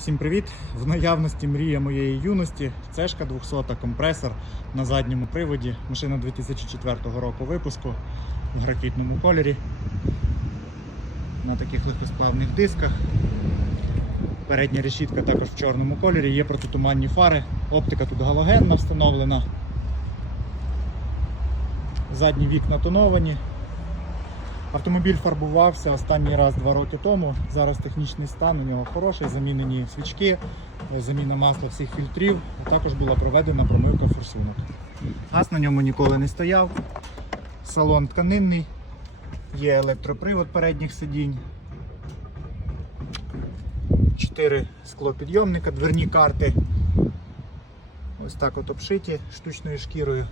Всім привіт! В наявності мрія моєї юності. Цешка 200 компресор на задньому приводі. Машина 2004 року випуску в графітному кольорі. На таких легкосплавних дисках. Передня решітка також в чорному кольорі, є протитуманні фари, оптика тут галогенна встановлена. Задні вікна тоновані. Автомобіль фарбувався останній раз два роки тому. Зараз технічний стан у нього хороший, замінені свічки, заміна масла всіх фільтрів, а також була проведена промивка форсунок. Газ на ньому ніколи не стояв. Салон тканинний, є електропривод передніх сидінь. Чотири склопідйомника, дверні карти. Ось так от обшиті штучною шкірою.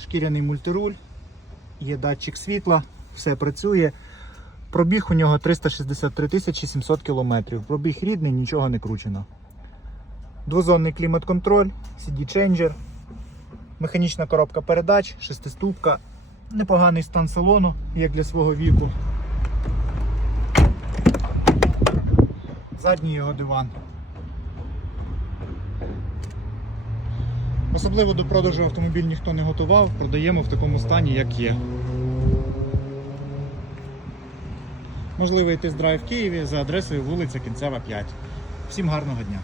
Шкіряний мультируль, є датчик світла, все працює. Пробіг у нього 363 тисячі 700 кілометрів. Пробіг рідний, нічого не кручено. Двозонний клімат-контроль, CD-ченджер, механічна коробка передач, шестиступка, непоганий стан салону, як для свого віку. Задній його диван. Особливо до продажу автомобіль ніхто не готував, продаємо в такому стані, як є. Можливий тест-драйв в Києві за адресою вулиця Кінцева 5. Всім гарного дня!